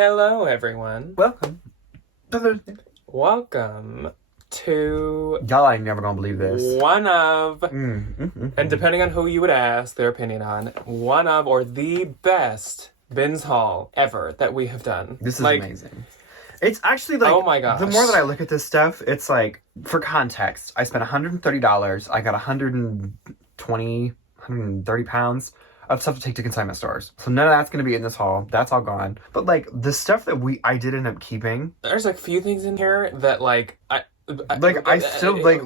Hello, everyone. Welcome. Welcome to Y'all ain't never gonna believe this. one of, and depending on who you would ask their opinion on, one of or the best bins haul ever that we have done. This is amazing. It's actually like, oh my gosh. The more that I look at this stuff, it's like, for context, I spent $130. I got 130 pounds of stuff to take to consignment stores. So none of that's going to be in this haul. That's all gone. But like the stuff that I did end up keeping. There's like a few things in here that like, I still like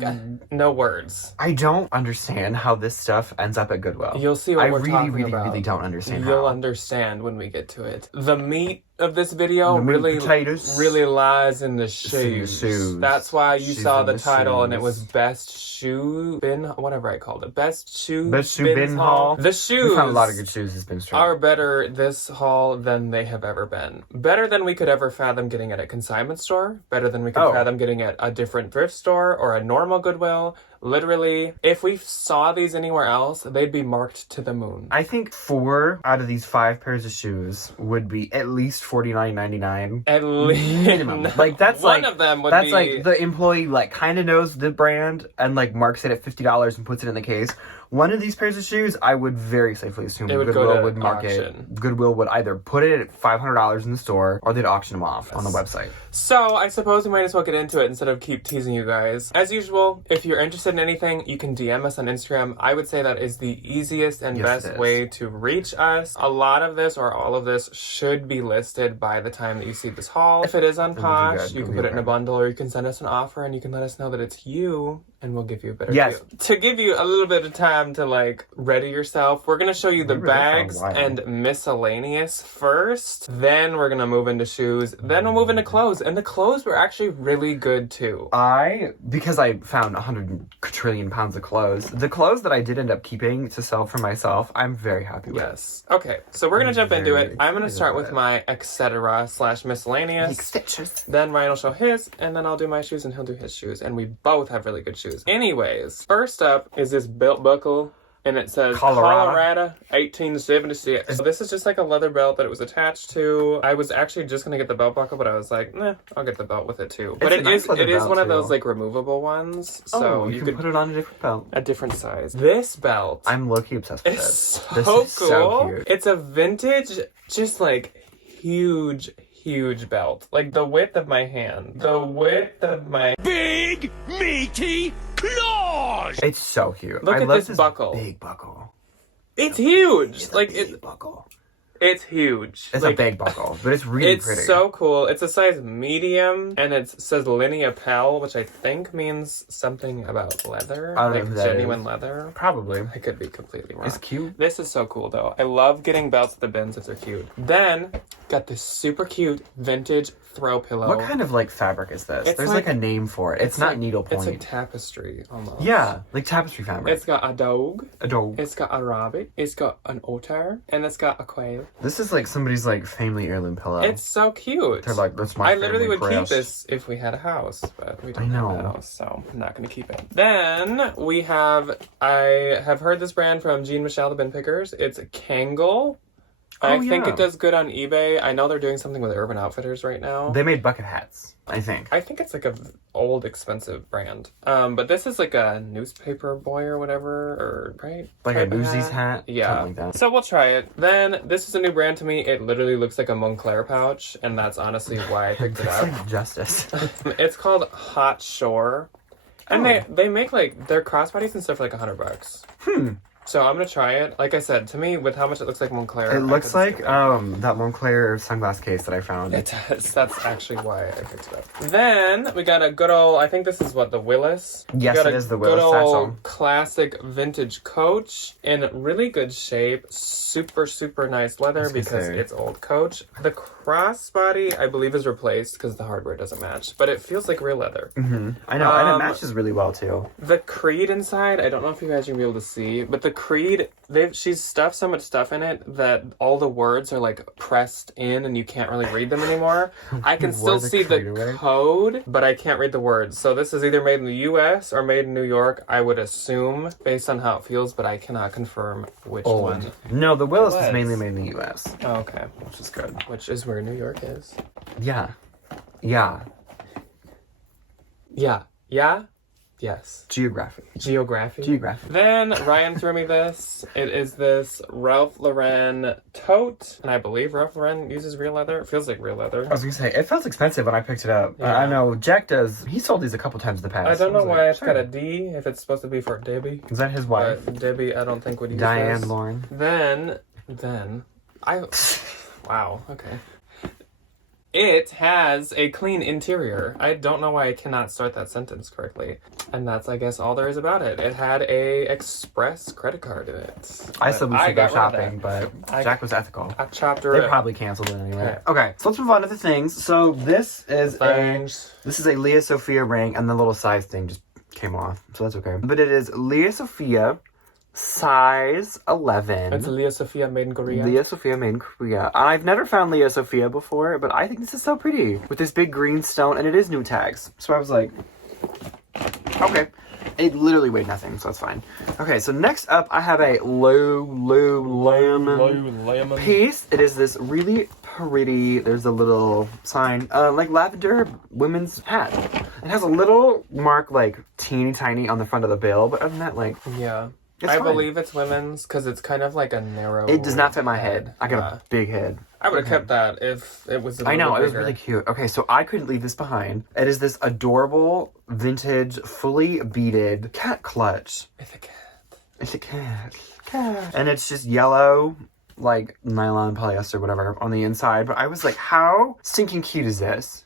no words. I don't understand how this stuff ends up at Goodwill. You'll see what we're talking about. I really don't understand You'll how. understand when we get to it. The meat of this video really lies in the shoes. That's why you saw the title and it was Best Shoe Bin, whatever I called it. Best Shoe Bin Haul. The shoes. We found a lot of good shoes this bin store. Are better this haul than they have ever been. Better than we could ever fathom getting at a consignment store. Better than we could fathom getting at a different thrift store or a normal Goodwill. Literally, if we saw these anywhere else, they'd be marked to the moon. I think 4 out of these 5 pairs of shoes would be at least $49.99. At least minimum. Like that's one like of them would that's be like the employee like kind of knows the brand and like marks it at $50 and puts it in the case. One of these pairs of shoes, I would very safely assume Goodwill would mark it. Goodwill would either put it at $500 in the store or they'd auction them off on the website. So I suppose we might as well get into it instead of keep teasing you guys. As usual, if you're interested in anything, you can DM us on Instagram. I would say that is the easiest and best way to reach us. A lot of this or all of this should be listed by the time that you see this haul. If it is on Posh, you can put it in a bundle or you can send us an offer and you can let us know that it's you and we'll give you a better deal. To give you a little bit of time to like ready yourself, we're gonna show you the bags and miscellaneous first. Then we're gonna move into shoes. Then we'll move into clothes. And the clothes were actually really good too. Because I found 100 trillion pounds of clothes, the clothes that I did end up keeping to sell for myself, I'm very happy with. Yes. Okay, so we're gonna jump into it. I'm gonna start with my etc/miscellaneous. Then Ryan will show his, and then I'll do my shoes and he'll do his shoes. And we both have really good shoes. Anyways, first up is this belt buckle. And it says Colorado 1876. So this is just like a leather belt that it was attached to. I was actually just going to get the belt buckle, but I was like, nah, I'll get the belt with it too. But it is one of those like removable ones. So you could put it on a different belt. A different size. This belt. I'm low-key obsessed with it. This is cool. So cute. It's a vintage, just like huge belt. Like the width of my hand. The width of my big, meaty claws! It's so cute. Look at this buckle. Big buckle. It's huge. It's like big buckle. It's huge. It's a big buckle, but it's really pretty. It's so cool. It's a size medium, and it says Linea Pell, which I think means something about leather. I don't know who that genuine is. Leather. Probably. I could be completely wrong. It's cute. This is so cool, though. I love getting belts at the bins if they're cute. Then, got this super cute vintage throw pillow. What kind of like fabric is this? There's like a name for it. It's not needlepoint. It's a tapestry almost. Yeah, like tapestry fabric. It's got a dog. A dog. It's got a rabbit. It's got an otter, and it's got a quail. This is like somebody's like family heirloom pillow. It's so cute. They're like, that's my I literally would keep this if we had a house, but we don't have a house, so I'm not going to keep it. Then I have heard this brand from Jean Michel, the bin pickers. It's Kangol. I think it does good on eBay. I know they're doing something with Urban Outfitters right now. They made bucket hats, I think. I think it's like a old expensive brand. But this is like a newspaper boy or whatever, or right? Like a Newsies hat? Yeah. Something like that. So we'll try it. Then this is a new brand to me. It literally looks like a Moncler pouch, and that's honestly why I picked it up. Like Justice. It's called Hot Shore. And they make like their crossbodies and stuff for like $100. So I'm gonna try it. Like I said, to me, with how much it looks like Moncler. It looks like that Moncler sunglass case that I found. It does. That's actually why I picked it up. Then we got a good old, I think this is what, the Willis? Yes, it is the Willis. Good old classic vintage Coach in really good shape. Super, super nice leather because it's old Coach. The crossbody, I believe, is replaced because the hardware doesn't match, but it feels like real leather. I know, and it matches really well too. The Creed inside, I don't know if you guys are gonna be able to see, but the Creed, she's stuffed so much stuff in it that all the words are like pressed in and you can't really read them anymore. I can still see the code, but I can't read the words. So this is either made in the US or made in New York, I would assume, based on how it feels, but I cannot confirm which one. No, the Willis is mainly made in the US. Oh, okay. Which is good. Which is where New York is. Yeah. Yes. Geography. Then Ryan threw me this. It is this Ralph Lauren tote. And I believe Ralph Lauren uses real leather. It feels like real leather. I was going to say, it felt expensive when I picked it up. Yeah. I know Jack does. He sold these a couple times in the past. I don't know why it's got a D, if it's supposed to be for Debbie. Is that his wife? But Debbie, I don't think would use Diane this. Lauren. Then, wow, okay. It has a clean interior. I don't know why I cannot start that sentence correctly. And that's, I guess, all there is about it. It had a Express credit card in it. I still wish to go shopping, but Jack was ethical. I chopped her They probably canceled it anyway. Okay, so let's move on to the things. So this is a Leah Sophia ring, and the little size thing just came off, so that's okay. But it is Leah Sophia, size 11. It's Leah Sophia made in Korea. Leah Sophia made in Korea. I've never found Leah Sophia before, but I think this is so pretty. With this big green stone, and it is new tags. So I was like, okay. It literally weighed nothing, so that's fine. Okay, so next up, I have a Lululemon piece. It is this really pretty, there's a little sign, like lavender women's hat. It has a little mark, like, teeny tiny on the front of the bill, but other than that, like... Yeah. I believe it's women's because it's kind of like a narrow... It does not fit my head. I got a big head. I would have kept that if it was a little I know, bigger. It was really cute. Okay, so I couldn't leave this behind. It is this adorable, vintage, fully beaded cat clutch. It's a cat. And it's just yellow, like nylon, polyester, whatever, on the inside. But I was like, how stinking cute is this?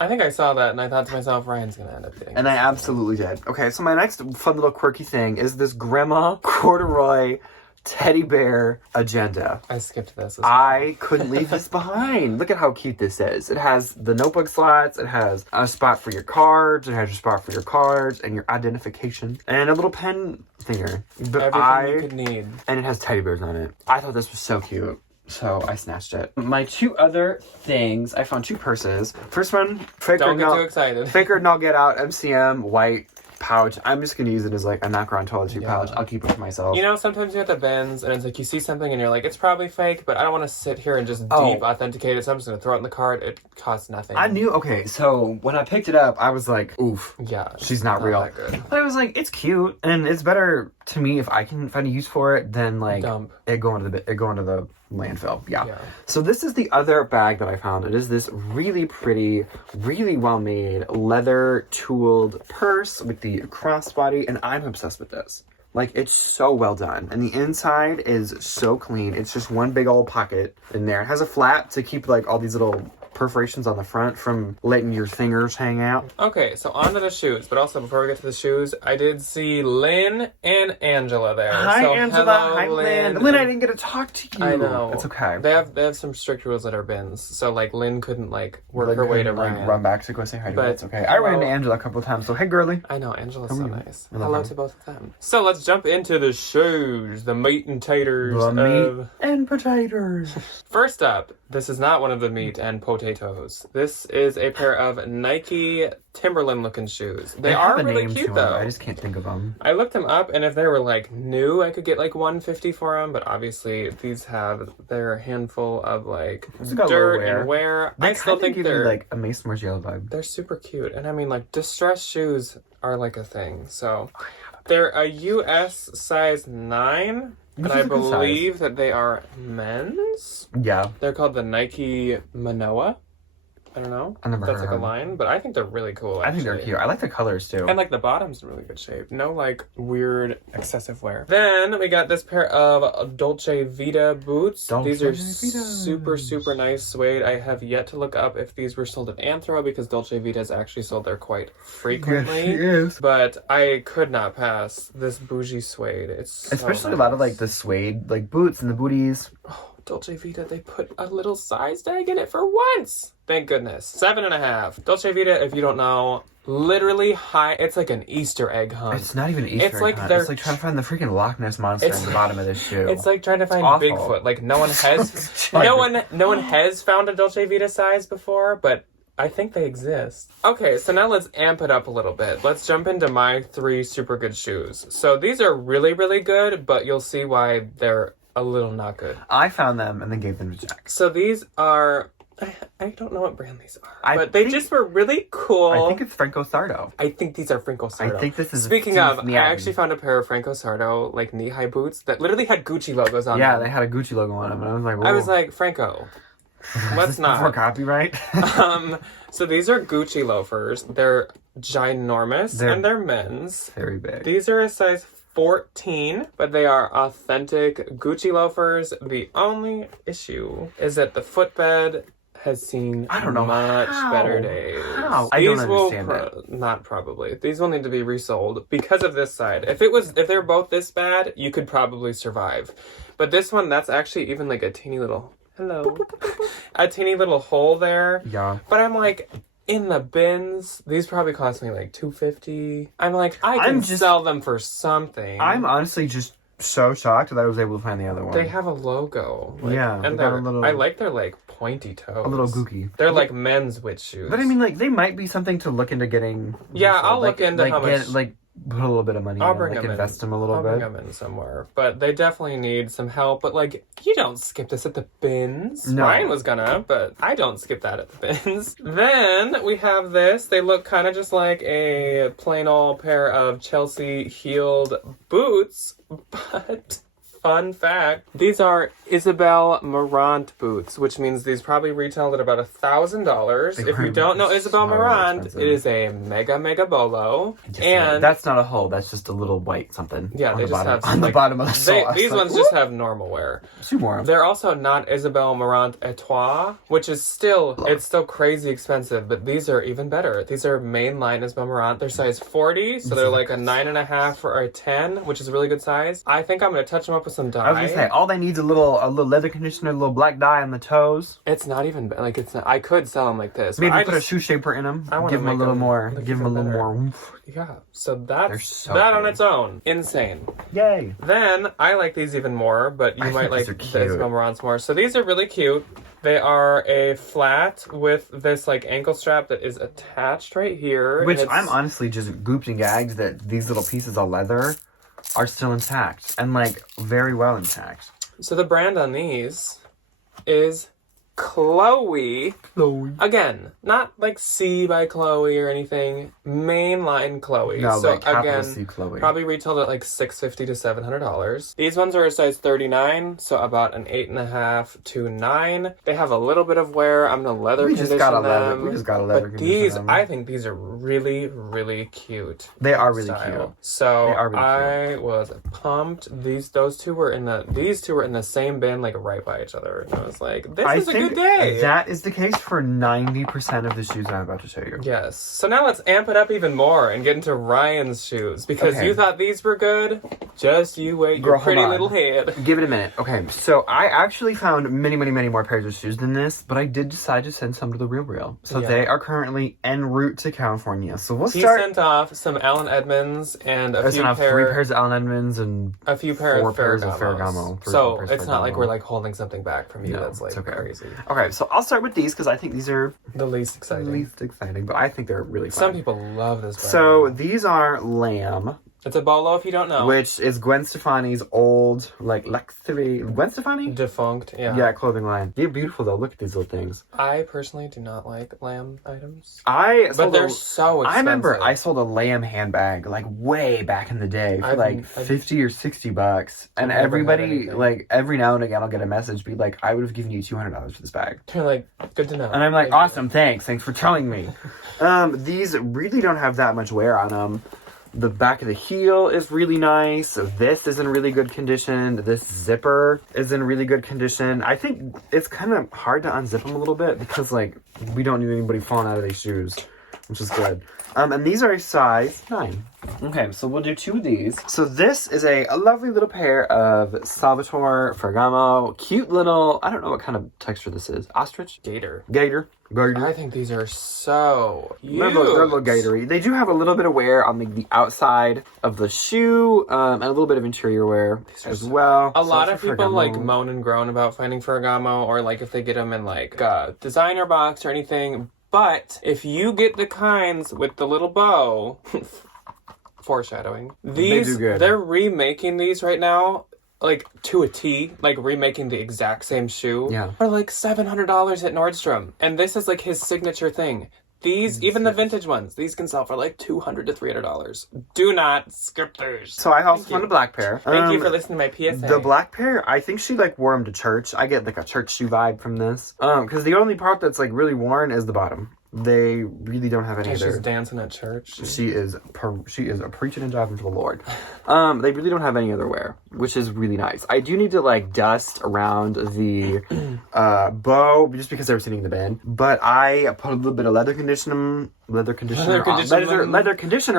I think I saw that and I thought to myself, Ryan's gonna end up getting it. And I absolutely did. Okay, so my next fun little quirky thing is this grandma corduroy teddy bear agenda. I skipped this. I couldn't leave this behind. Look at how cute this is. It has the notebook slots. It has a spot for your cards. It has a spot for your cards and your identification. And a little pen thinger. But everything you could need. And it has teddy bears on it. I thought this was so cute. So I snatched it. My two other things, I found two purses. First one, Don't get too excited. Faker and I'll get out MCM white pouch. I'm just gonna use it as like a macrontology pouch. I'll keep it for myself. You know, sometimes you're at the bins and it's like you see something and you're like, it's probably fake, but I don't want to sit here and just deep authenticate it, so I'm just gonna throw it in the cart. It costs nothing. I knew. Okay, so when I picked it up, I was like, oof. Yeah, she's not real. That good. But I was like, it's cute, and it's better to me if I can find a use for it than like it go into the landfill. Yeah. So this is the other bag that I found. It is this really pretty, really well made leather tooled purse with the crossbody, and I'm obsessed with this. Like, it's so well done. And the inside is so clean. It's just one big old pocket in there. It has a flap to keep like all these little perforations on the front from letting your fingers hang out. Okay, so on to the shoes. But also, before we get to the shoes, I did see Lynn and Angela there. Hi, so, Angela. Hello, Hi, Lynn. Lynn, I didn't get to talk to you. I know. It's okay. They have some strict rules at our bins. So, like, Lynn couldn't, like, work her way to run back to go say hi to her. It's okay. I ran into Angela a couple of times, so hey, girly. I know. Angela's so nice. Hello to both of them. So, let's jump into the shoes. The meat and taters. The meat and potatoes. First up, this is not one of the meat and potatoes. This is a pair of Nike Timberland looking shoes. They are really cute though. I just can't think of them. I looked them up, and if they were like new, I could get like $150 for them. But obviously, these have their handful of like dirt and wear. I still think they're like a Mason Margiela vibe. They're super cute, and I mean like distressed shoes are like a thing. So they're a US size 9. And I believe that they are men's. Yeah. They're called the Nike Manoa. I don't know. I never That's heard like a line, but I think they're really cool. Actually. I think they're cute. I like the colors too. And like the bottom's in really good shape. No like weird excessive wear. Then we got this pair of Dolce Vita boots. These are super nice suede. I have yet to look up if these were sold at Anthro because Dolce Vita is actually sold there quite frequently. Yes. But I could not pass this bougie suede. It's especially a lot of like the suede like boots and the booties. Oh, Dolce Vita, they put a little size tag in it for once. Thank goodness. 7.5. Dolce Vita, if you don't know, literally high. It's like an Easter egg hunt. It's not even an Easter egg hunt. It's like trying to find the freaking Loch Ness monster in the bottom of this shoe. It's like trying to find Bigfoot. Like no one has no one has found a Dolce Vita size before, but I think they exist. Okay, so now let's amp it up a little bit. Let's jump into my 3 super good shoes. So these are really, really good, but you'll see why they're a little not good. I found them and then gave them to Jack. So these are... I don't know what brand these are, but they just were really cool. I think it's Franco Sardo. I think these are Franco Sardo. I think this is... Speaking of, I actually found a pair of Franco Sardo, like, knee-high boots that literally had Gucci logos on them. Yeah, they had a Gucci logo on them, and I was like, whoa. I was like, Franco... Let's not. For copyright. So these are Gucci loafers. They're ginormous and they're men's. Very big. These are a size 14, but they are authentic Gucci loafers. The only issue is that the footbed has seen much better days. How? I don't understand it. Not probably. These will need to be resold because of this side. If they're both this bad, you could probably survive. But this one, that's actually even like a teeny little... Hello. A teeny little hole there. Yeah. But I'm like, in the bins, these probably cost me like $250. I'm like, I can sell them for something. I'm honestly just so shocked that I was able to find the other one. They have a logo. Like, yeah. And I like their like pointy toes. A little gooky. They're like men's witch shoes. But I mean, like, they might be something to look into getting. Yeah, I'll look into how much. Put a little bit of money I'll bring them invest them a little bit. I'll bring them in somewhere. But they definitely need some help. But, like, you don't skip this at the bins. No. Ryan was gonna, but I don't skip that at the bins. Then we have this. They look kind of just like a plain old pair of Chelsea heeled boots. But... Fun fact, these are Isabel Marant boots, which means these probably retailed at about $1,000. If you don't know Isabel Marant, it is a mega bolo. And that's not a hole, that's just a little white something. Yeah, they just have on the bottom of the sauce. These ones just have normal wear. Two more. They're also not Isabel Marant Etoile, which is still crazy expensive, but these are even better. These are mainline Isabel Marant. They're size 40, so they're like a 9.5 or a 10, which is a really good size. I think I'm gonna touch them up with some dye. I was gonna say, all they need is a little leather conditioner, a little black dye on the toes. It's not even like it's not. I could sell them like this. Maybe put a shoe shaper in them. Give them a little more. Give them a little more oomph. Yeah. So that's that on its own. Insane. Yay. Then I like these even more, but you might like the Isabel Marant's more. So these are really cute. They are a flat with this like ankle strap that is attached right here. Which I'm honestly just gooped and gagged that these little pieces of leather are still intact and like very well intact. So the brand on these is Chloe. Again, not like C by Chloe or anything. Mainline Chloe. No, so like capital again, C Chloe. Probably retailed at like $650 to $700. These ones are a size 39, so about an 8.5 to 9. They have a little bit of wear. I'm gonna leather condition them. We just got a leather but condition these, them. I think these are really, really cute. They are really cute. So they are really I was pumped. These two were in the same bin, like right by each other. And I was like, this is a good day. That is the case for 90% of the shoes I'm about to show you. Yes. So now let's amp it up even more and get into Ryan's shoes. Because you thought these were good. Just you wait your pretty little head. Give it a minute. Okay, so I actually found many, many, many more pairs of shoes than this, but I did decide to send some to the Real. So they are currently en route to California. So we'll start. He sent off some Allen Edmonds and a few 3 pairs of Allen Edmonds and a few pairs of Ferragamo. So it's not like we're like holding something back from you. No, that's like crazy. Okay, so I'll start with these because I think these are the least exciting, but I think they're really fun. Some people love this brand. So these are Lamb. It's a bolo if you don't know. Which is Gwen Stefani's old, like, luxury... Gwen Stefani? Defunct, yeah. Yeah, clothing line. They're beautiful, though. Look at these little things. I personally do not like Lamb items. But they're so expensive. I remember I sold a Lamb handbag, like, way back in the day for, like, 50 or $60. And everybody, like, every now and again, I'll get a message, be like, I would have given you $200 for this bag. They're like, good to know. And I'm like, awesome, thanks for telling me. These really don't have that much wear on them. The back of the heel is really nice. This is in really good condition. This zipper is in really good condition. I think it's kind of hard to unzip them a little bit because, like, we don't need anybody falling out of these shoes which is good. And these are a size 9. Okay, so we'll do 2 of these. So this is a lovely little pair of Salvatore Ferragamo. Cute little, I don't know what kind of texture this is. Ostrich? Gator. I think these are so cute. They're a little gatory. They do have a little bit of wear on the outside of the shoe, and a little bit of interior wear as well. A lot of people like moan and groan about finding Ferragamo, or like if they get them in like a designer box or anything. But if you get the kinds with the little bow, foreshadowing, these, they do good. They're remaking these right now. Like, to a T, like, remaking the exact same shoe. Yeah. For, like, $700 at Nordstrom. And this is, like, his signature thing. These, even the vintage ones, these can sell for, like, $200 to $300. Do not skip these. So I also found a black pair. Thank you for listening to my PSA. The black pair, I think she, like, wore them to church. I get, like, a church shoe vibe from this. Because the only part that's, like, really worn is the bottom. They really don't have any other. She's dancing at church. She is a preaching and jiving for the Lord. They really don't have any other wear, which is really nice. I do need to like dust around the bow just because they were sitting in the bin. But I put a little bit of leather conditioner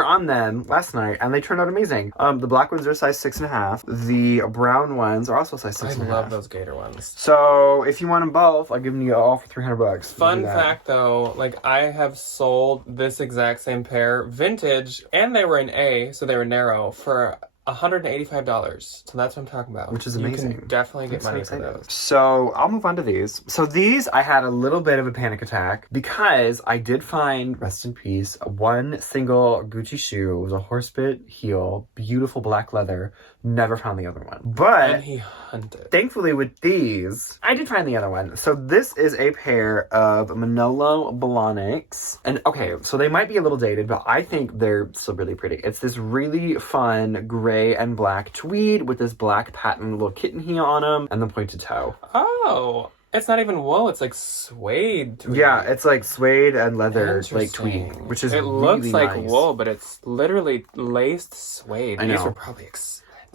on them last night, and they turned out amazing. The black ones are size 6.5. The brown ones are also size 6.5. I love those gator ones. So if you want them both, I'll give them you all for $300. Fun fact though, like I have sold this exact same pair vintage, and they were in A, so they were narrow, for $185. So that's what I'm talking about. Which is amazing. You can definitely get money for those. So I'll move on to these. So these, I had a little bit of a panic attack because I did find, rest in peace, one single Gucci shoe. It was a horsebit heel, beautiful black leather. Never found the other one. But and he hunted. Thankfully with these, I did find the other one. So this is a pair of Manolo Blahniks. And okay, so they might be a little dated, but I think they're still really pretty. It's this really fun gray and black tweed with this black patent little kitten heel on them and the pointed toe. Oh, it's not even wool, it's like suede tweed. Yeah, it's like suede and leather, like tweed, which is really nice. It looks like wool, but it's literally laced suede. I know. These were probably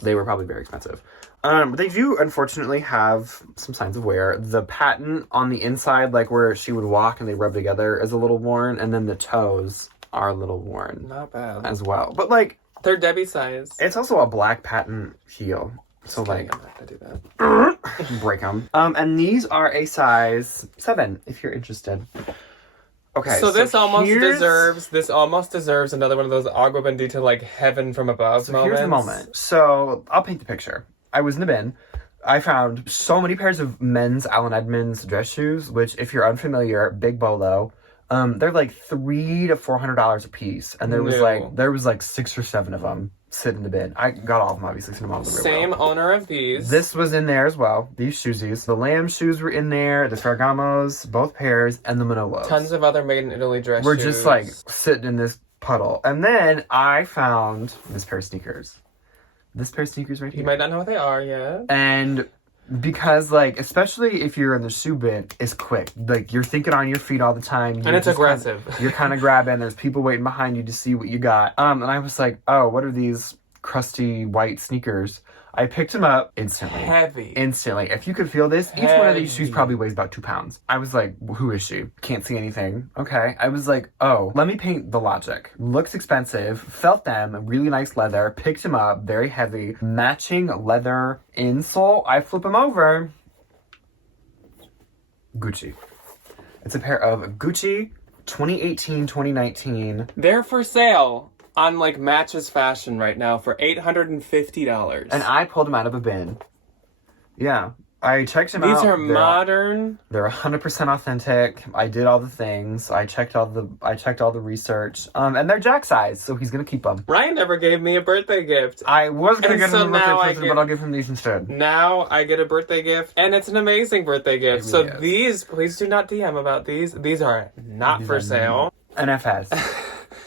They were probably very expensive. They do, unfortunately, have some signs of wear. The patent on the inside, like where she would walk and they rub together, is a little worn, and then the toes are a little worn. Not bad. As well. But, like... They're Debbie size. It's also a black patent heel. So, like... I'm not gonna do that. Break them. And these are a size 7, if you're interested. Okay, so this almost deserves another one of those Agua Bendita, like heaven from above moments. Here's the moment. So I'll paint the picture. I was in the bin. I found so many pairs of men's Allen Edmonds dress shoes, which, if you're unfamiliar, big bolo. They're like $300 to $400 a piece, and there was like 6 or 7 of them sit in the bin. I got all of them, obviously, sent them all the Same owner of these. This was in there as well. These shoesies. The lamb shoes were in there, the Ferragamos, both pairs, and the Manolos. Tons of other made in Italy dress shoes. We're just like sitting in this puddle. And then I found this pair of sneakers. This pair of sneakers right here. You might not know what they are yet. And because, like, especially if you're in the shoe bin, it's quick. Like, you're thinking on your feet all the time. And it's aggressive. You're kind of grabbing. There's people waiting behind you to see what you got. And I was like, oh, what are these crusty white sneakers? I picked them up instantly. Heavy. Instantly. If you could feel this, each one of these shoes probably weighs about 2 pounds. I was like, who is she? Can't see anything. Okay. I was like, oh, let me paint the logic. Looks expensive. Felt them. Really nice leather. Picked them up. Very heavy. Matching leather insole. I flip them over. Gucci. It's a pair of Gucci 2018-2019. They're for sale on like Matches Fashion right now for $850. And I pulled them out of a bin. Yeah. I checked them out. These are modern. They're 100% authentic. I did all the things. I checked all the research. And they're Jack size, so he's gonna keep them. Ryan never gave me a birthday gift. I was gonna get him a birthday gift, but I'll give him these instead. Now I get a birthday gift, and it's an amazing birthday gift. Really so these, please do not DM about these. These are not for sale. NFS.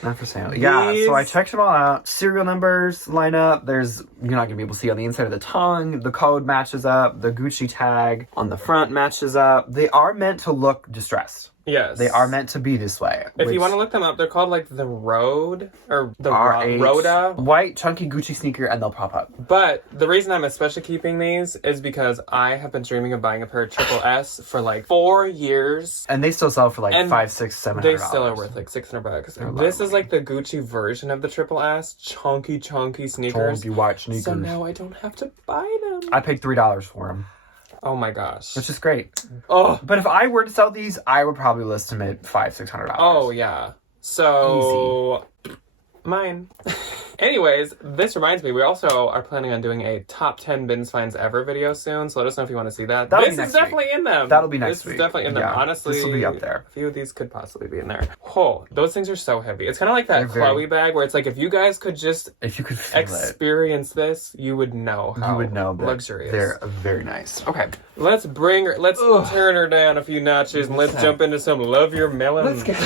Not for sale. Yeah, so I checked them all out. Serial numbers line up. You're not going to be able to see on the inside of the tongue. The code matches up. The Gucci tag on the front matches up. They are meant to look distressed. Yes. They are meant to be this way. If you want to look them up, they're called like the Road or the RH. Rhoda. White, chunky Gucci sneaker, and they'll pop up. But the reason I'm especially keeping these is because I have been dreaming of buying a pair of Triple S for like 4 years. And they still sell for like $500, $600, $700. They still are worth like $600. This is like the Gucci version of the Triple S. Chunky sneakers. Chunky white sneakers. So now I don't have to buy them. I paid $3 for them. Oh my gosh. Which is great. Oh. But if I were to sell these, I would probably list them at $500, $600. Oh, yeah. So... Easy. Mine. Anyways, this reminds me, we also are planning on doing a top 10 bins finds ever video soon, so let us know if you want to see that. That'll this is definitely in them. That'll be next week. This is definitely in them. Honestly, this will be up there. A few of these could possibly be in there. Oh, those things are so heavy. It's kind of like that Chloe bag where it's like, if you guys could just experience this, you would know how luxurious. They're very nice. Okay. Let's turn her down a few notches and let's jump into some Love Your Melon. Let's get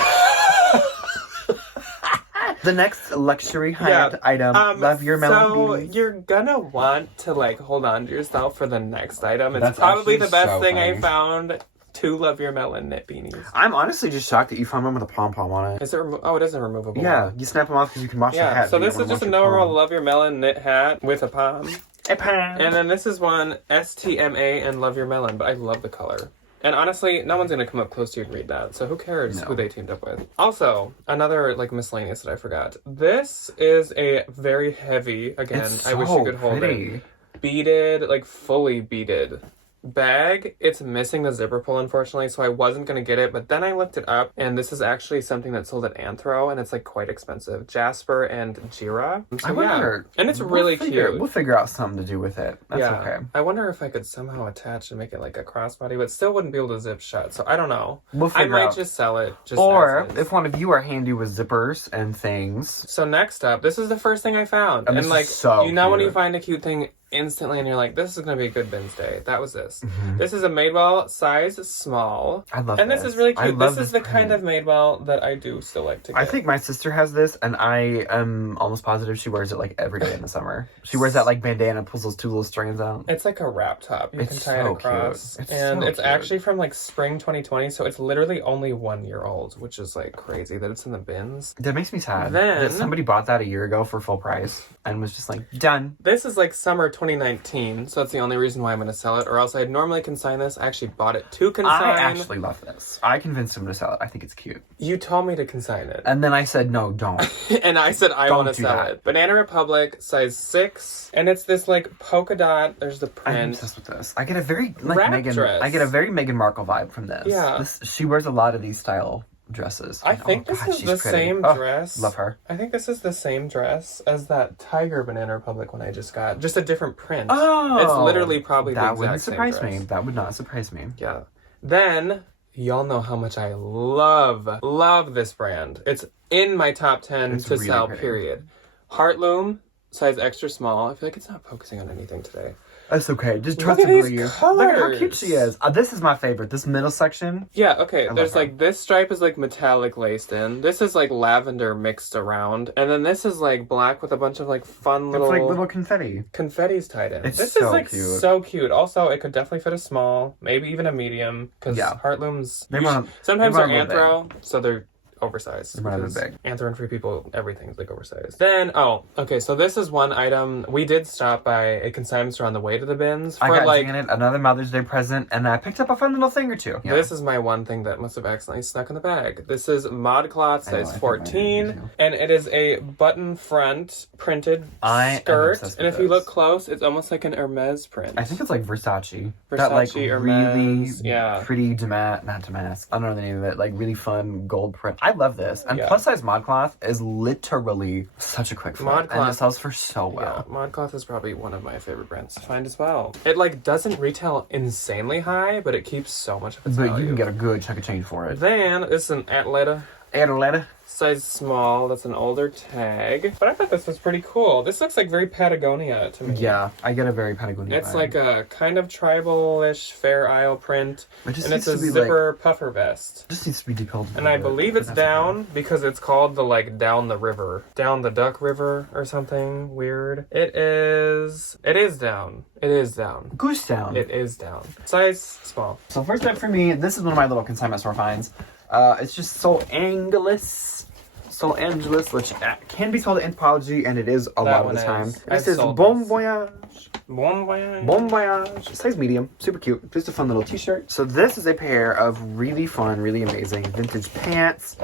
the next luxury high-end item, Love Your Melon So beanies. you're gonna want to like hold on to yourself for the next item. It's probably the best thing I found. 2 Love Your Melon knit beanies. I'm honestly just shocked that you found one with a pom-pom on it. Is it? It isn't removable. Yeah, you snap them off because you can wash the hat. So this is just a normal Love Your Melon knit hat with a pom. And then this is one STMA and Love Your Melon, but I love the color. And honestly, no one's going to come up close to you and read that. So who cares who they teamed up with? Also, another like miscellaneous that I forgot. This is a very heavy, again, I wish you could hold it. Beaded, like fully beaded bag. It's missing the zipper pull, unfortunately, so I wasn't going to get it. But then I looked it up, and this is actually something that's sold at Anthro, and it's like quite expensive. Jasper and Jira. So, I wonder. And it's really cute. We'll figure out something to do with it. That's okay. I wonder if I could somehow attach and make it like a crossbody, but still wouldn't be able to zip shut. So I don't know. I might just sell it. Or if one of you are handy with zippers and things. So next up, this is the first thing I found. And like, when you find a cute thing instantly and you're like, this is going to be a good bins day. That was this. Mm-hmm. This is a Madewell size small. I love and this is really cute. This is the kind of Madewell that I do still like to get. I think my sister has this, and I am almost positive she wears it like every day in the summer. She wears that like bandana, pulls those 2 little strands out. It's like a wrap top. You can tie it across. It's actually from like spring 2020, so it's literally only 1 year old, which is like crazy that it's in the bins. That makes me sad. That somebody bought that a year ago for full price and was just like, done. This is like summer 2019, so that's the only reason why I'm going to sell it, or else I'd normally consign this. I actually bought it to consign. I actually love this. I convinced him to sell it. I think it's cute. You told me to consign it. And then I said, no, don't. And I said, I want to sell it. Banana Republic, size 6, and it's this like polka dot. There's the print. I'm obsessed with this. I get a very Meghan Markle vibe from this. Yeah. She wears a lot of these style dresses. I think this is the same dress. Love her. I think this is the same dress as that Tiger Banana Republic one I just got. Just a different print. Oh! It's literally probably the exact same dress. That wouldn't surprise me. That would not surprise me. Yeah. Then, y'all know how much I love this brand. It's in my top 10 to really sell, period. Heartloom, size extra small. I feel like it's not focusing on anything today. That's okay. Just trust Look and at these believe. colors. Look at how cute she is. This is my favorite. This middle section. Yeah, okay. There's like this stripe is like metallic laced in. This is like lavender mixed around. And then this is like black with a bunch of like fun little... It's like little confetti. Confetti's tied in. This is like cute. So cute. Also, it could definitely fit a small, maybe even a medium. Because Heartloom's... Sometimes they're Anthro, so they're oversized. Big. Anthro and Free People, everything's like oversized. Then, so this is one item. We did stop by a consignment store on the way to the bins. I got Janet another Mother's Day present, and I picked up a fun little thing or two. Yeah. This is my one thing that must have accidentally snuck in the bag. This is ModCloth size 14, and it is a button front printed skirt. And if you look close, it's almost like an Hermes print. I think it's like Versace. That like Hermes, really pretty not damask. I don't know the name of it. Like really fun gold print. I love this. And plus size ModCloth is literally such a quick flip. And it sells for so well. Yeah, ModCloth is probably one of my favorite brands to find as well. It like doesn't retail insanely high, but it keeps so much of its value. You can get a good chunk of change for it. Then this is an Atleta. Size small. That's an older tag. But I thought this was pretty cool. This looks like very Patagonia to me. Yeah, I get a very Patagonia It's like a kind of tribal-ish Fair Isle print. And it's a zipper puffer vest. Just needs to be decoded. And I believe it's down because it's called the like down the river. Down the Duck River or something weird. It is down. It is down. Goose down. It is down. Size small. So first up for me, this is one of my little consignment store finds. It's just Sol Angeles, which can be spelled Anthropology, and it is a lot of the time. This is Bon Voyage. Bon Voyage. Size medium. Super cute. Just a fun little t-shirt. So this is a pair of really fun, really amazing vintage pants.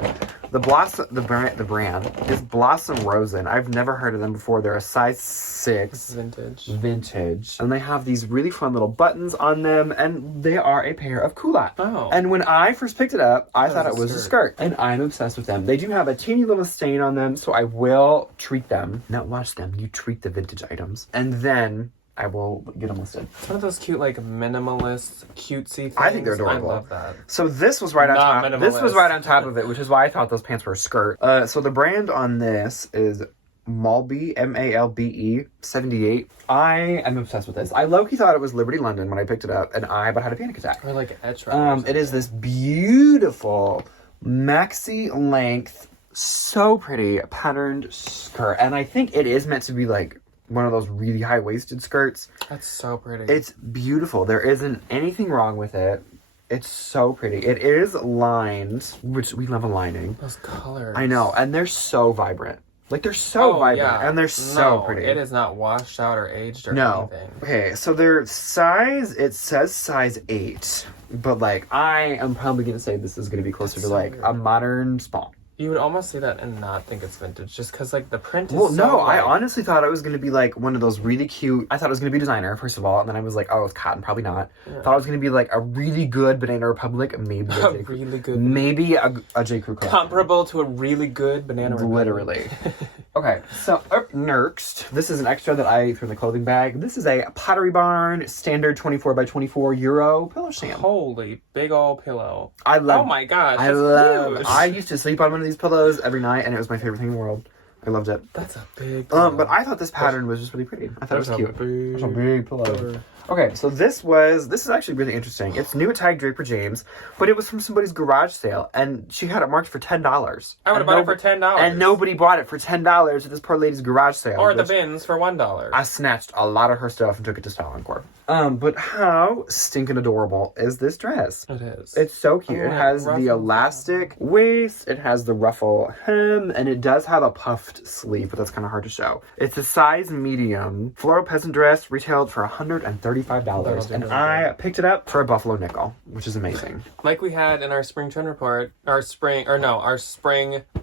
The brand is Blossom Rosen. I've never heard of them before. They're a size 6. Vintage. And they have these really fun little buttons on them, and they are a pair of culottes. Oh. And when I first picked it up, I thought it was a skirt. And I'm obsessed with them. They do have a teeny little stain on them, so I will treat them. Not wash them. You treat the vintage items. And then I will get them listed. It's one of those cute, like, minimalist, cutesy things. I think they're adorable. I love that. So this was right on top. Minimalist. This was right on top of it, which is why I thought those pants were a skirt. So the brand on this is Malbe, Malbe 78. I am obsessed with this. I low-key thought it was Liberty London when I picked it up, and I had a panic attack. Or like Etra. It is this beautiful maxi length, so pretty patterned skirt, and I think it is meant to be like one of those really high-waisted skirts. That's so pretty. It's beautiful. There isn't anything wrong with it. It's so pretty. It is lined, which we love a lining. Those colors. I know, and they're so vibrant. Like, they're so vibrant, and they're so pretty. It is not washed out or aged or anything. Okay, so their size, it says size 8. But, like, I am probably going to say this is going to be closer to, like, a modern small. You would almost see that and not think it's vintage, just because, like, the print is Well, no, like... I honestly thought it was going to be, like, one of those really cute... I thought it was going to be designer, first of all, and then I was like, oh, it's cotton, probably not. Yeah. Thought it was going to be, like, a really good Banana Republic, maybe a J. Crew. Really good... Maybe a J. Crew collection. Comparable to a really good Banana Republic. Literally. Okay, so up next, this is an extra that I threw in the clothing bag. This is a Pottery Barn standard 24 by 24 euro pillow stand. Holy big old pillow. I love... Oh my gosh, huge. I used to sleep on one of these pillows every night, and it was my favorite thing in the world. I loved it. That's a big pillow. But I thought this pattern was just really pretty. I thought it was cute. It's a big pillow. Pillar. Okay, so this is actually really interesting. It's new at tag Draper James, but it was from somebody's garage sale, and she had it marked for $10. I would have bought it for $10. And nobody bought it for $10 at this poor lady's garage sale. Or the bins for $1. I snatched a lot of her stuff and took it to Style Encore. But how stinking adorable is this dress? It is. It's so cute. It has the elastic waist, it has the ruffle hem, and it does have a puffed sleeve, but that's kind of hard to show. It's a size medium. Floral peasant dress retailed for $135, and I picked it up for a buffalo nickel, which is amazing. Like we had in our spring trend report, our spring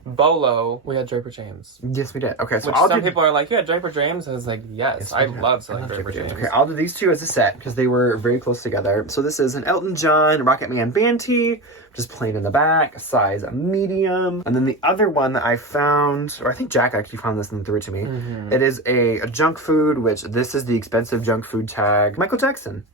bolo, we had Draper James. Yes, we did. Okay, so some people are like, yeah, Draper James. I was like, yes I love selling Draper James. Okay, I'll do these two as a set because they were very close together. So this is an Elton John Rocket Man band tee, just plain in the back, size medium. And then the other one that I found, or I think Jack actually found this and threw it to me. Mm-hmm. It is a junk food, which this is the expensive junk food tag. Michael Jackson.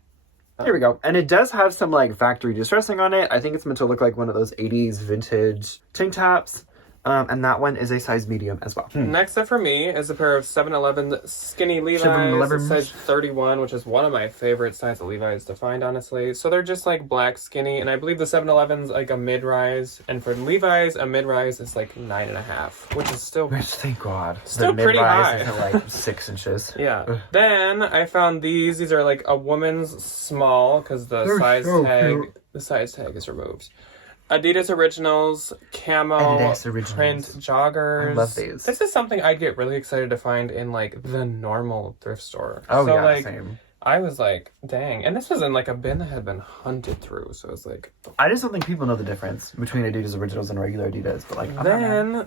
Here we go. And it does have some like factory distressing on it. I think it's meant to look like one of those 80s vintage tank tops. And that one is a size medium as well. Next up for me is a pair of 7-Eleven skinny Levi's, size 31, which is one of my favorite size of Levi's to find, honestly. So they're just like black skinny, and I believe the 7-Eleven's like a mid-rise, and for Levi's, a mid-rise is like 9.5, which is still... Thank God. Still pretty high. Is like 6 inches. Yeah. Then I found these. These are like a woman's small, because the size tag is removed. Adidas Originals camo print joggers. I love these. This is something I'd get really excited to find in like the normal thrift store. Oh, so, like, same. I was like, dang. And this was in like a bin that had been hunted through. So I was like... I just don't think people know the difference between Adidas Originals and regular Adidas. But like,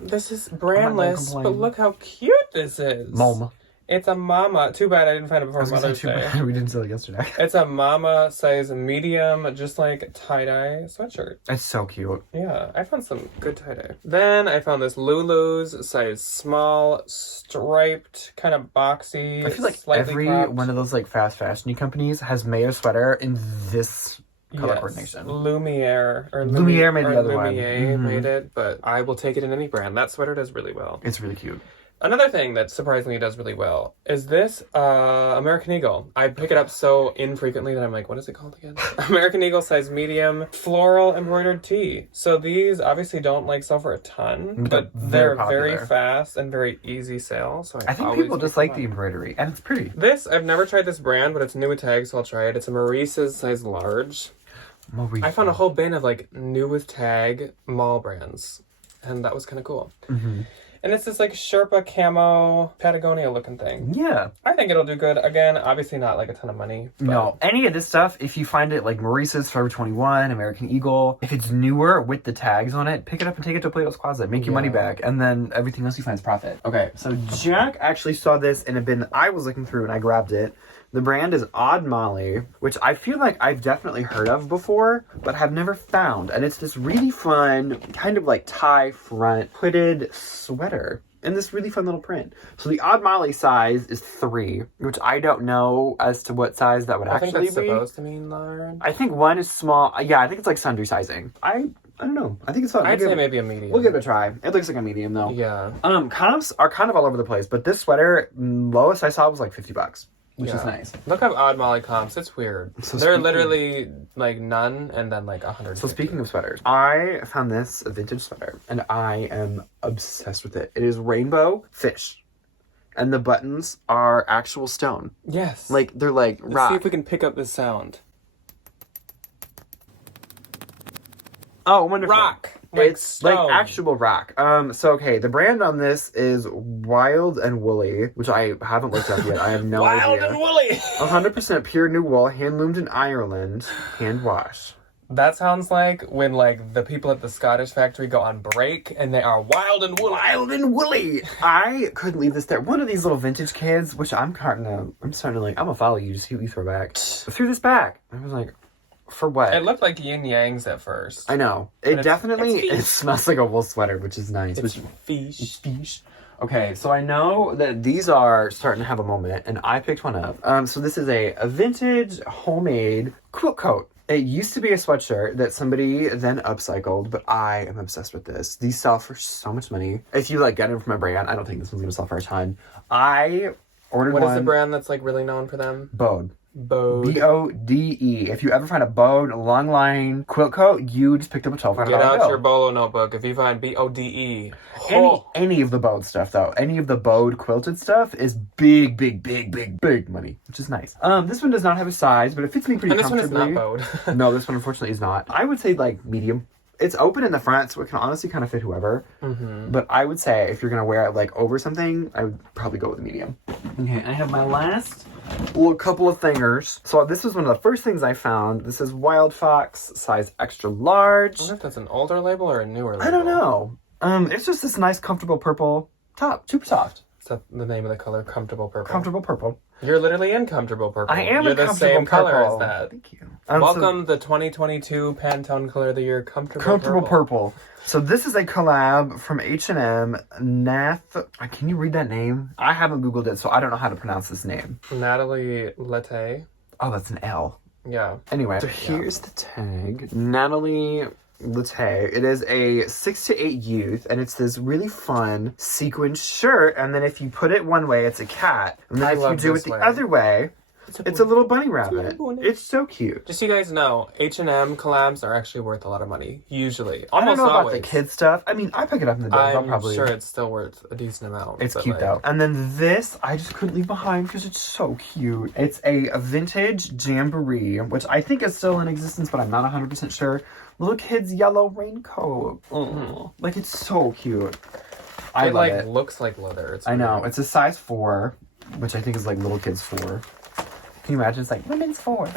this is brandless. But look how cute this is. Mom. It's a mama. Too bad I didn't find it before Mother's Day. We didn't sell it yesterday. It's a mama size medium, just like tie-dye sweatshirt. It's so cute. Yeah, I found some good tie-dye. Then I found this Lulu's size small, striped, kind of boxy. I feel like every one of those like fast fashion companies has made a sweater in this color coordination. Lumiere made the other one. Lumiere made it, but I will take it in any brand. That sweater does really well. It's really cute. Another thing that surprisingly does really well is this American Eagle. I pick it up so infrequently that I'm like, what is it called again? American Eagle size medium floral embroidered tee. So these obviously don't like sell for a ton, but they're very fast and very easy sale. So I think people just like the embroidery, and it's pretty. This, I've never tried this brand, but it's new at tag, so I'll try it. It's a Maurice's size large. I found a whole bin of like new with tag mall brands, and that was kind of cool. Mm-hmm. And it's this like Sherpa camo Patagonia looking thing. Yeah. I think it'll do good. Again, obviously not like a ton of money. But... No. Any of this stuff, if you find it like Maurice's, Forever 21, American Eagle, if it's newer with the tags on it, pick it up and take it to Plato's Closet. Make your money back. And then everything else you find is profit. Okay. So Jack actually saw this in a bin I was looking through and I grabbed it. The brand is Odd Molly, which I feel like I've definitely heard of before, but have never found. And it's this really fun, kind of like tie front hooded sweater in this really fun little print. So the Odd Molly size is 3, which I don't know as to what size that would actually be. I think that's supposed to mean large. I think 1 is small. Yeah, I think it's like sundry sizing. I don't know. I think it's fun. I'd say maybe a medium. We'll give it a try. It looks like a medium though. Yeah. Comps are kind of all over the place, but this sweater, lowest I saw was like $50. Which is nice. Look up Odd Molly comps. It's weird. So they're literally like none and then like 100. So speaking of sweaters, I found this a vintage sweater and I am obsessed with it. It is rainbow fish. And the buttons are actual stone. Yes. Like they're like rock. Let's see if we can pick up this sound. Oh, wonderful. Rock. It's like actual rock. So okay, the brand on this is Wild and Woolly, which I haven't looked up yet. I have no idea. Wild and Woolly! 100% pure new wool, hand loomed in Ireland, hand wash. That sounds like when like the people at the Scottish factory go on break and they are wild and woolly. Wild and woolly! I couldn't leave this there. One of these little vintage kids, which I'm starting to like, I'm gonna follow you to see what you throw back. Threw this back. I was like, for what? It looked like yin yangs at first. I know. It smells like a wool sweater, which is nice. It's fish. Okay, so I know that these are starting to have a moment, and I picked one up. So this is a vintage homemade quilt coat. It used to be a sweatshirt that somebody then upcycled, but I am obsessed with this. These sell for so much money. If you like get them from a brand, I don't think this one's gonna sell for a ton. I ordered one. What is the brand that's like really known for them? Bode. Bode. Bode. If you ever find a Bode long line quilt coat, you just picked up a $1,200 Get out your Bolo notebook. If you find Bode. Any of the Bode stuff though, any of the Bode quilted stuff is big money, which is nice. This one does not have a size, but it fits me pretty comfortably. And this one is not Bode. No, this one unfortunately is not. I would say like medium. It's open in the front, so it can honestly kind of fit whoever. Mm-hmm. But I would say if you're gonna wear it like over something, I would probably go with a medium. Okay, I have my last little couple of thingers. So this was one of the first things I found. This is Wild Fox, size extra large. I wonder if that's an older label or a newer label. I don't know. It's just this nice, comfortable purple top. Super soft. Is that the name of the color? Comfortable purple. Comfortable purple. You're literally in comfortable purple. I am You're in the comfortable same purple. color as that. Thank you. Welcome the 2022 Pantone color of the year, comfortable purple. So this is a collab from H&M. Nath. Can you read that name? I haven't Googled it, so I don't know how to pronounce this name. Natalie Lette. Oh, that's an L. Yeah. Anyway, so here's the tag. Natalie Lette. It is a 6 to 8 youth, and it's this really fun sequin shirt. And then if you put it one way, it's a cat. And then if you do it the other way, it's a little bunny rabbit. It's so cute. Just so you guys know, H&M collabs are actually worth a lot of money. Usually. I don't know always. About the kids stuff. I mean, I pick it up in the bins. I'm sure it's still worth a decent amount. It's cute though. And then this, I just couldn't leave behind because it's so cute. It's a vintage jamboree, which I think is still in existence, but I'm not 100% sure. Little kid's yellow raincoat. Like, it's so cute. I love it. It looks like leather. I know. It's a size 4, which I think is like little kids 4. Can you imagine? It's like women's 4.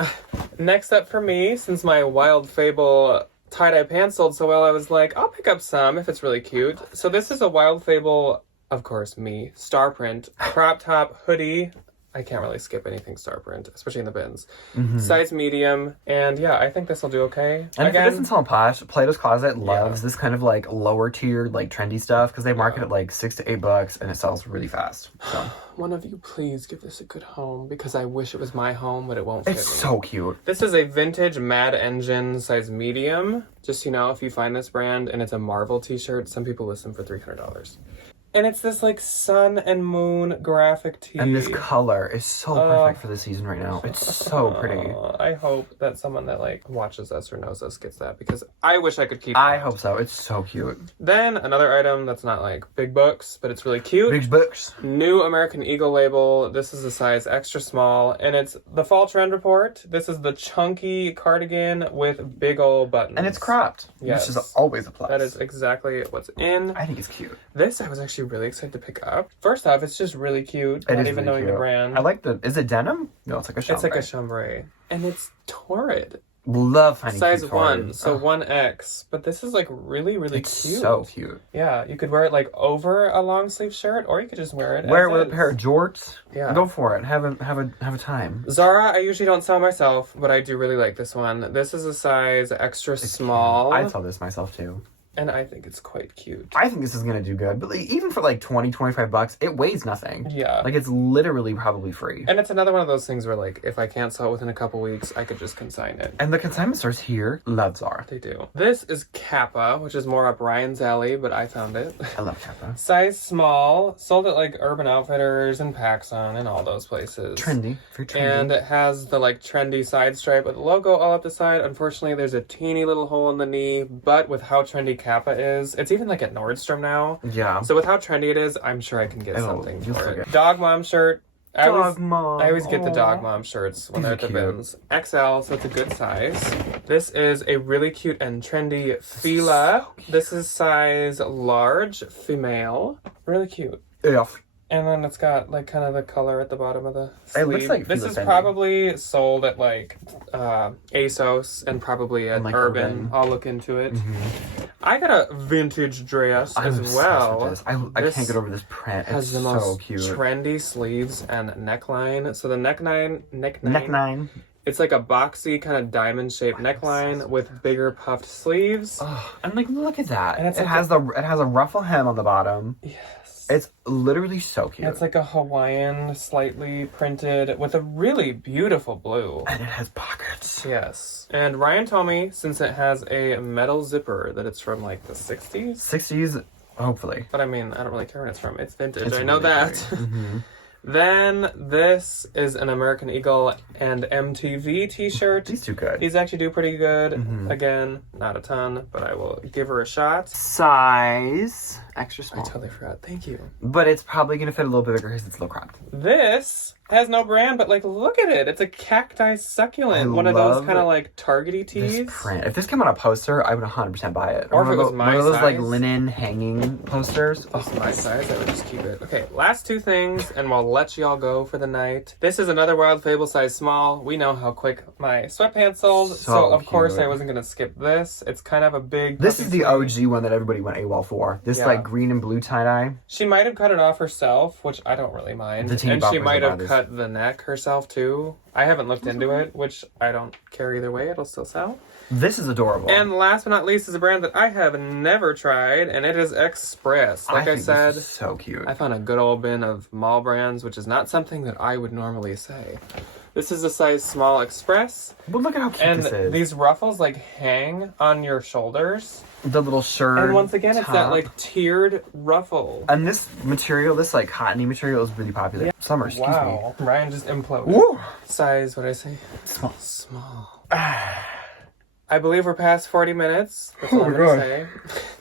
Next up for me, since my Wild Fable tie-dye pants sold so well, I was like, I'll pick up some if it's really cute. So this is a Wild Fable, of course, star print, crop top hoodie. I can't really skip anything star print, especially in the bins. Mm-hmm. Size medium, and yeah, I think this will do okay. And again, if it doesn't sound posh, Plato's Closet loves this kind of like lower tier, like trendy stuff because they market it like $6 to $8, and it sells really fast. So one of you, please give this a good home because I wish it was my home, but it won't fit me. It's so cute. This is a vintage Mad Engine size medium. Just if you find this brand and it's a Marvel t-shirt, some people list them for $300. And it's this like sun and moon graphic tee. And this color is so perfect for the season right now. It's so pretty. I hope that someone that like watches us or knows us gets that because I wish I could keep I hope so. It's so cute. Then another item that's not like big bucks, but it's really cute. Big bucks. New American Eagle label. This is a size extra small and it's the fall trend report. This is the chunky cardigan with big old buttons. And it's cropped. Yes. Which is always a plus. That is exactly what's in. I think it's cute. This I was actually really excited to pick up. First off, it's just really cute. It not is even really knowing cute. the brand. I like the... Is it denim? No, it's like a chambray. It's like a chambray. And it's torrid. Love finding size cute 1, torrid. so 1X. But this is like really, really it's cute. So cute. Yeah, you could wear it like over a long sleeve shirt, or you could just wear it. Wear it as with is. a pair of jorts. Yeah, go for it. Have a time. Zara, I usually don't sell myself, but I do really like this one. This is a size extra small. I'd sell this myself too. And I think it's quite cute. I think this is gonna do good, but like, even for like $20-$25, it weighs nothing. Yeah, like it's literally probably free. And it's another one of those things where like if I can't sell it within a couple weeks, I could just consign it. And the consignment stores here love Zara. They do. This is Kappa, which is more up Ryan's alley, but I found it. I love Kappa. Size small, sold at like Urban Outfitters and PacSun and all those places. Trendy, very trendy. And it has the like trendy side stripe with the logo all up the side. Unfortunately, there's a teeny little hole in the knee, but with how trendy Kappa is, it's even like at Nordstrom now. Yeah. So with how trendy it is, I'm sure I can get something for it. Good. Dog mom shirt. I always get the Aww. dog mom shirts when they're at the cute. bins. XL, so it's a good size. This is a really cute and trendy Fila. This is size large, female. Really cute. Yeah. And then it's got like kind of the color at the bottom of the sleeve. It looks like this Fila is Fendi. probably sold at like ASOS and probably at like Urban. I'll look into it. Mm-hmm. I got a vintage dress I'm as well. With this. I can't get over this print. Has It's the so most cute. trendy sleeves and neckline. So the neckline, Neckline. it's like a boxy kind of diamond shaped neckline with bigger puffed sleeves. Oh, and like look at that. And it's it like has it has a ruffle hem on the bottom. Yes. It's literally so cute. It's like a Hawaiian, slightly printed with a really beautiful blue. And it has pockets. Yes. And Ryan told me, since it has a metal zipper, that it's from like the 60s. 60s, hopefully. But I mean, I don't really care when it's from. It's vintage. It's I know really that. Mm-hmm. Then this is an American Eagle and MTV t-shirt. These do good. These actually do pretty good. Mm-hmm. Again, not a ton, but I will give her a shot. Size extra I small. totally forgot. Thank you. But it's probably gonna fit a little bit bigger because it's a little cropped. This has no brand, but like, look at it. It's a cacti succulent. One of those kind of like targety tees. This print. If this came on a poster, I would 100% buy it. Or if it was my one of those like size. linen hanging posters. Oh, my size, I would just keep it. Okay, last two things, and we'll let y'all go for the night. This is another Wild Fable size small. We know how quick my sweatpants sold, so of course I wasn't gonna skip this. It's kind of a big. This is the OG one that everybody went AWOL for. This like green and blue tie-dye. She might have cut it off herself, which I don't really mind. The teeny And she boppers might are have bothers. cut the neck herself too. I haven't looked into it, which I don't care either way. It'll still sell. This is adorable. And last but not least is a brand that I have never tried, and it is Express. Like I think said, this is so cute. I found a good old bin of mall brands, which is not something that I would normally say. This is a size small Express. But look at how cute And this is. these ruffles like hang on your shoulders. The little shirt. And once again, it's that top. like tiered ruffle. And this material, this like cottony material, is really popular. Yeah. Summer, excuse me. Wow. Ryan just imploded. Woo! Size, what did I say? Small. Small. I believe we're past 40 minutes. That's all I'm going to say.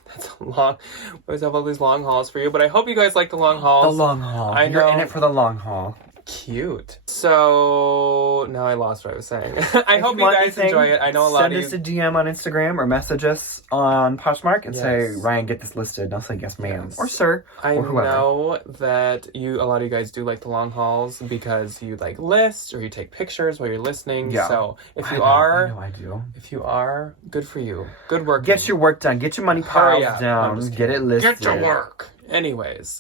That's a long. We always have all these long hauls for you, but I hope you guys like the long hauls. The long haul. I You're know. in it for the long haul. Cute. So now I lost what I was saying. I hope you want guys anything, enjoy it. I know a lot of Send you. us a DM on Instagram or message us on Poshmark and say, Yes. Ryan, get this listed. And I'll say, yes, ma'am. Yes. Or sir. I or whoever. know that a lot of you guys do like the long hauls because you like list or you take pictures while you're listening. Yeah. So if I you know, are, I know I do. if you are, good for you. Good work. Get your work done. Get your money Hurry piles up. I'm down. just Get it listed. Get to work. Anyways.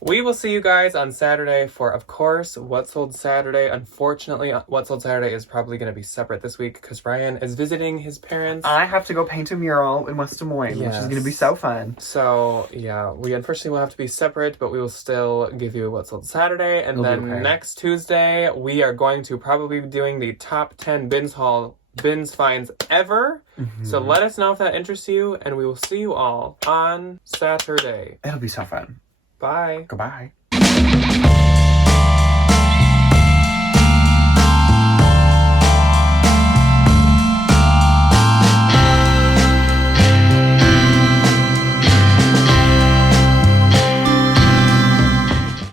We will see you guys on Saturday for, of course, What Sold Saturday. Unfortunately, What Sold Saturday is probably going to be separate this week because Ryan is visiting his parents. I have to go paint a mural in West Des Moines, which is going to be so fun. So, yeah, we unfortunately will have to be separate, but we will still give you What Sold Saturday. And It'll be then okay. next Tuesday, we are going to probably be doing the top 10 bins finds ever. So let us know if that interests you, and we will see you all on Saturday. It'll be so fun. Bye. Goodbye.